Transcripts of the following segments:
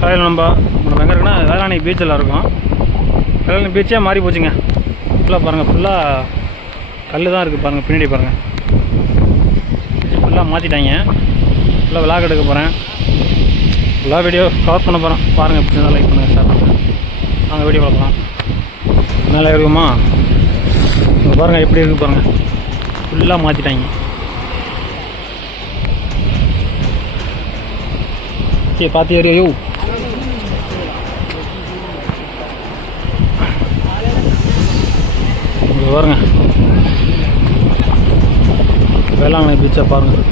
காலையில் நம்ம எங்கே இருக்குன்னா வேளாண் பீச்சில் இருக்கோம். வேளாண் பீச்சே மாறி போச்சுங்க. ஃபுல்லாக பாருங்கள், ஃபுல்லாக கல் தான் இருக்குது பாருங்கள். பின்னாடி பாருங்கள், பீச்சு ஃபுல்லாக மாற்றிட்டாங்க. ஃபுல்லாக விளாக் எடுக்க போகிறேன், ஃபுல்லாக வீடியோ கவர் பண்ண போகிறேன். பாருங்கள், எப்படி லைக் பண்ணுங்கள், ஷேர் பண்ணுங்கள். நாங்கள் வீடியோ பார்க்கலாம். மேலே இருக்குமா பாருங்கள், எப்படி இருக்குது பாருங்கள். ஃபுல்லாக மாற்றிட்டாங்க. ஓகே, பார்த்து ஏரியா யோ. இங்கே பாருங்க, வேளாங்கண்ணி பீச்சை பாருங்கள்.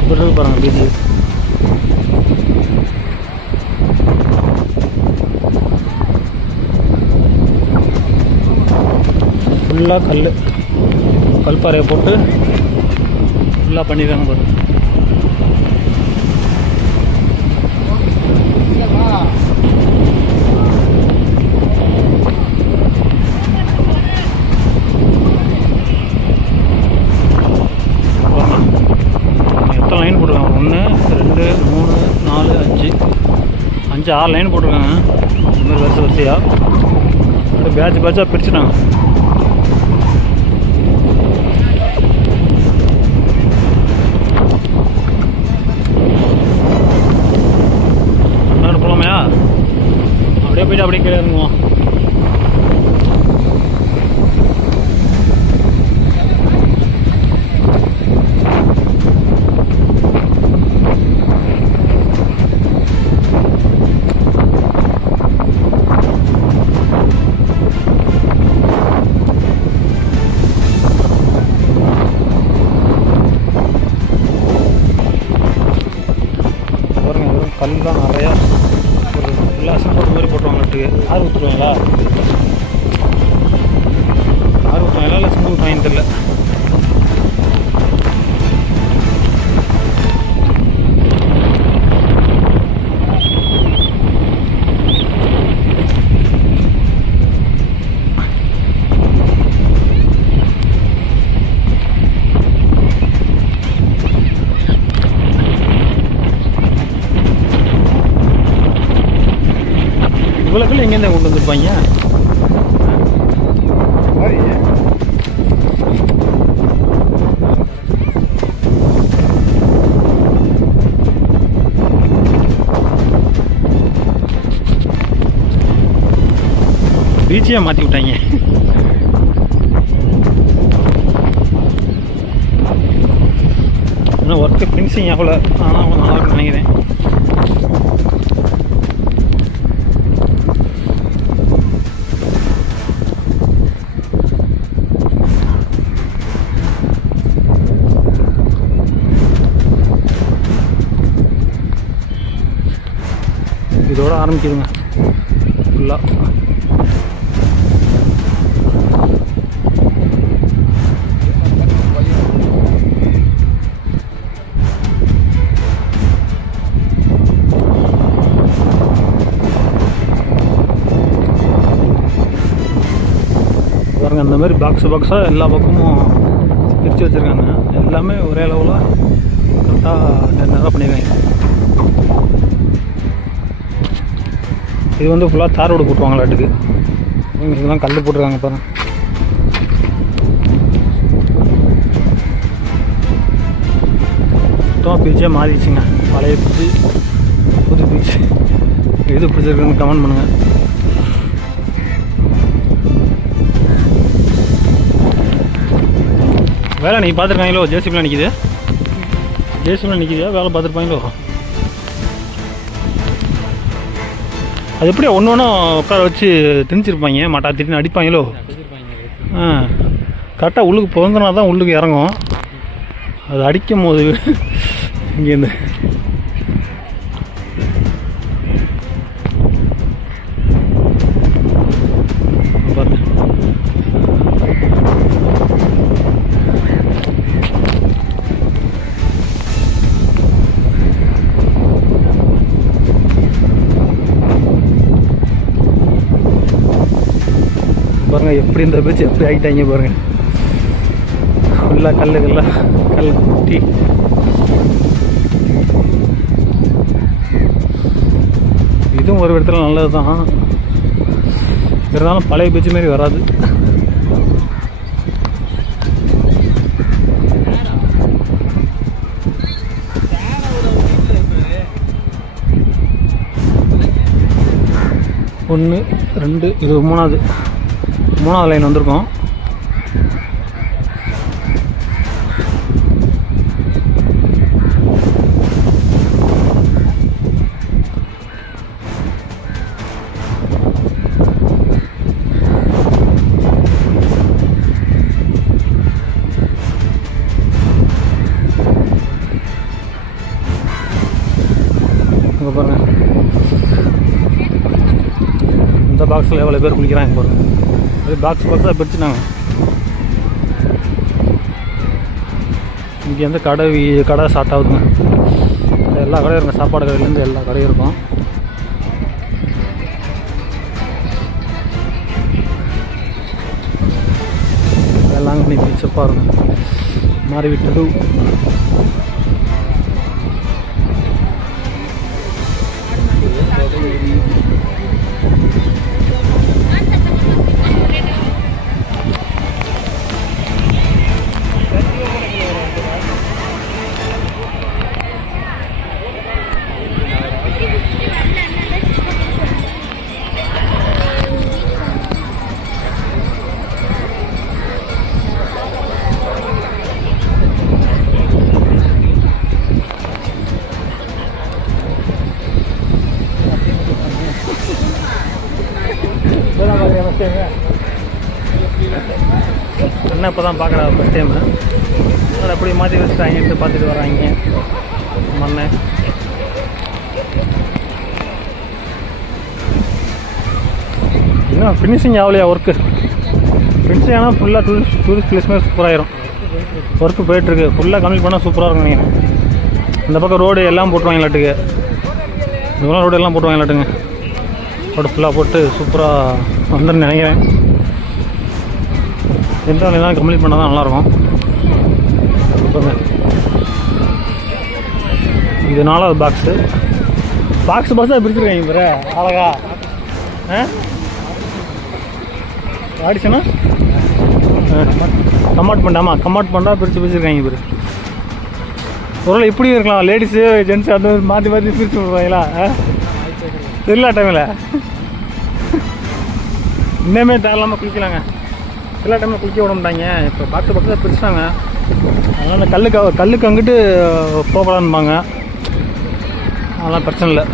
இப்படி இருக்கு பாருங்கள் பீச்சு. ஃபுல்லாக கல்பாறையை போட்டு ஃபுல்லாக பண்ணியிருக்காங்க பாருங்க. எத்தனை லைன் போட்டிருக்காங்க? 1 2 3 4 5 6 லைன் போட்டிருக்காங்க. இந்த மாதிரி வரிசையாக அப்படியே பேட்சாக பிரிச்சுட்டாங்க. போலாமையா? அப்படியே போய்ட்டு அப்படியே கீழே இறங்குவோம். கல் தான் நிறையா ஒரு ஃபுல்லாக போட்டு மாதிரி போட்டுருவாங்கட்டு. ஆறு ஊற்றுருவாங்களா? ஆறு ஊற்றுவாங்களா இல்லை சிம்பிள் ஊற்றுவாங்கன்னு தெரியல. இவ்வளோக்குள்ள எங்கேருந்து கொண்டு வந்துருப்பாங்க? பீச்சையே மாற்றி விட்டாங்க. இன்னும் ஒர்க்கு ஃபினிஷிங் ஆகல, ஆனால் கொஞ்சம் நல்லா இருக்குன்னு நினைக்கிறேன். இதோட ஆரம்பிக்குதுங்க ஃபுல்லாக. பாருங்க, அந்த மாதிரி பாக்ஸாக எல்லா பக்கமும் பிரித்து வச்சுருக்காங்க. எல்லாமே ஒரே லெவலில் கரெக்டாக நிறையா பண்ணியிருக்காங்க. இது வந்து ஃபுல்லாக தார் ரோடு போட்டுருவாங்களாட்டுக்கு. இதெல்லாம் கல் போட்டிருக்காங்க பாருங்க. மொத்தமாக பீச்சே மாறிடுச்சுங்க. பழைய பீச்சு, புது பீச்சு, எது பிடிச்சிருக்குன்னு கமெண்ட் பண்ணுங்கள். வேலை நீங்கள் பார்த்துருக்காங்களோ? ஜேசிபிலாம் நிற்கிது. ஜேசிபிலாம் நிற்கிதா? வேலை பார்த்துருப்பாங்களோ? அது எப்படியா ஒன்று ஒன்றும் உட்கார வச்சு திணிச்சிருப்பாங்க. மாட்டா திடீர்னு அடிப்பாங்களோ? கரெக்டாக உள்ளுக்கு பிறந்தனா தான் உள்ளுக்கு இறங்கும். அது அடிக்கும் போது இங்கேருந்து பாருங்க. பாருங்கள் எப்படி இந்த பீச் எப்படி ஆகிட்டாங்க பாருங்கள். ஃபுல்லாக கல் டீ. இதுவும் ஒரு விதத்தில் நல்லது தான், இருந்தாலும் பழைய பீச் மாரி வராது. ஒன்று 2 இது மூணாவது லைன் வந்திருக்கோம். இங்கே பாருங்க, இந்த பாக்ஸில் எவ்வளோ பேர் குளிக்கிறாங்க பாருங்க. அது பாக்ஸாக பிரிச்சுட்டாங்க. இங்கே வந்து கடை ஸ்டார்ட் ஆகுதுங்க. எல்லா கடையும் இருக்கும், சாப்பாடு கடையிலேருந்து எல்லா கடையும் இருக்கும். வேளாங்கண்ணி பீச்சை பாருங்க, மாறிவிட்டது. என்ன இப்போ தான் பார்க்குறா ஃபஸ்ட் டைமு. அதை அப்படி மாற்றி வச்சுட்டாங்கன்ட்டு பார்த்துட்டு வராங்க மண்ணை. இன்னும் ஃபினிஷிங் ஆகலையா ஒர்க்கு? ஃபினிஷிங் ஆனால் ஃபுல்லாக டூரிஸ்ட் பிளேஸ்மே சூப்பராகிடும். ஒர்க்கு போயிட்டுருக்கு, ஃபுல்லாக கம்ப்ளீட் பண்ணால் சூப்பராக இருக்கும் நினைக்கிறேன். இந்த பக்கம் ரோடு எல்லாம் போட்டுருவாங்களாட்டுக்கு, இதெல்லாம் ரோடு எல்லாம் போட்டுருவாங்களாட்டுங்க. ரோடு ஃபுல்லாக போட்டு சூப்பராக வந்துன்னு நினைக்கிறேன். எந்த வேலையெல்லாம் கம்ப்ளீட் பண்ணால் தான் நல்லாயிருக்கும். இது 4வது பாக்ஸாக பிரிச்சுருக்காங்க பாரு, அழகா. ஆடிச்சுன்னா கம்பார்ட்மெண்ட்டாக பிரிச்சுருக்காங்க பாரு. ஒருவேளை இப்படியும் இருக்கலாம், லேடிஸு ஜென்ஸு அந்த மாற்றி பிரித்து விடுவாங்களா தெரியல டைமில். இன்னுமே தேவையில்லாமல் குளிக்கலாங்க, எல்லா டைமில் குளிக்க விட மாட்டாங்க. இப்போ பாக்ஸாக பிரிச்சாங்க, அதனால் கல்லுக்கு அங்கிட்டு போகலான்பாங்க. அதெல்லாம் பிரச்சனை இல்லை.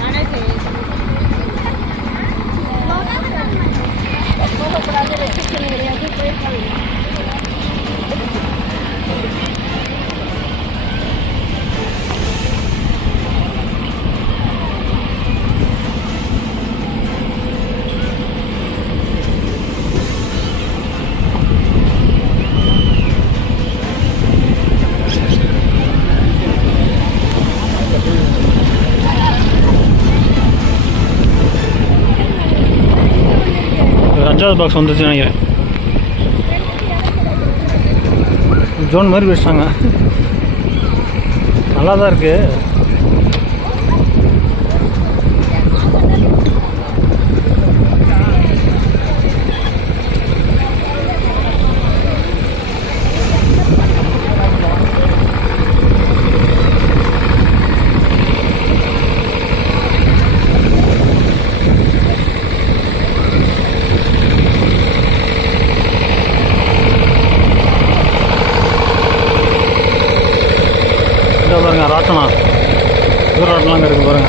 அஞ்சாவது பாக்ஸ் வந்துச்சு நினைக்கிறேன். ஜோன் மாதிரி வச்சிட்டாங்க, நல்லா தான் இருக்குது. பாருங்க ராட்டனம், ராட்டனம்லாம் இருக்குது பாருங்க.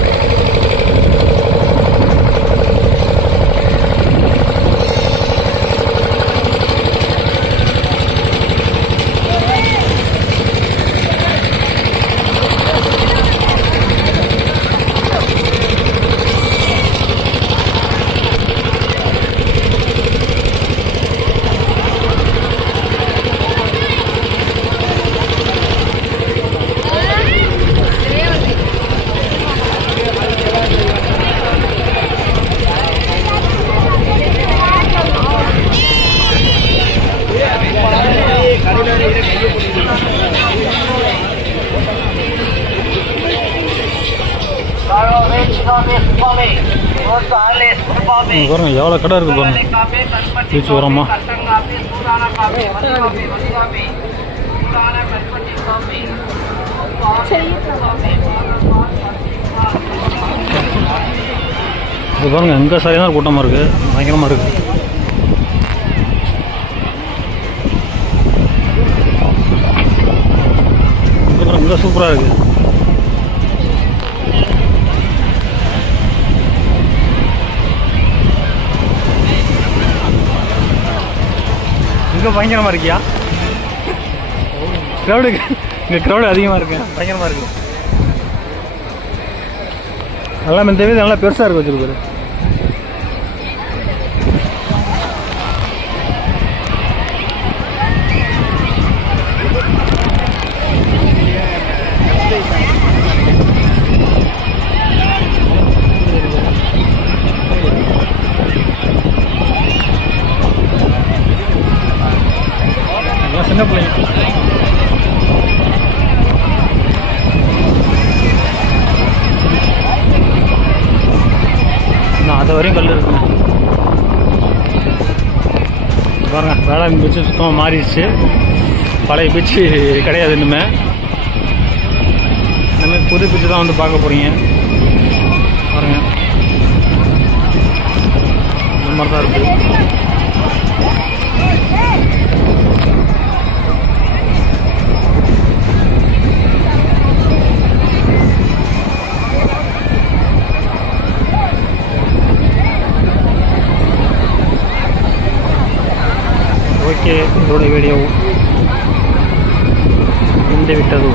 பாருங்க எவ்வளோ கடை இருக்குது பாருங்க பீச் ஓரமா. இது பாருங்க எங்கே சரியான கூட்டமாக இருக்குது, பயங்கரமாக இருக்குது. இங்கே சூப்பராக இருக்குது. இங்கே பயங்கரமாக இருக்கியா? க்ரௌடு இங்கே க்ரௌடு அதிகமாக இருக்கு, பயங்கரமாக இருக்குது. நல்லா இந்த வீடு நல்லா பெருசாக இருக்கு வச்சுருக்காரு. எல்லாம் சின்ன பிள்ளைங்க. அது வரையும் கல் இருக்குங்க பாருங்க. வேளாண் பீச்சு சுத்தமாக மாறிடுச்சு, பழைய பீச்சு கிடையாது இன்னுமே. இனிமேல் புது பீச்சு தான் வந்து பார்க்க போகிறீங்க பாருங்க. இந்த மாதிரி தான் இருக்குது. ಓಕೆ, ಇದೋಡ ವಿಡಿಯೋ ಹಿಂದೆ ಬಿಟ್ಟದು.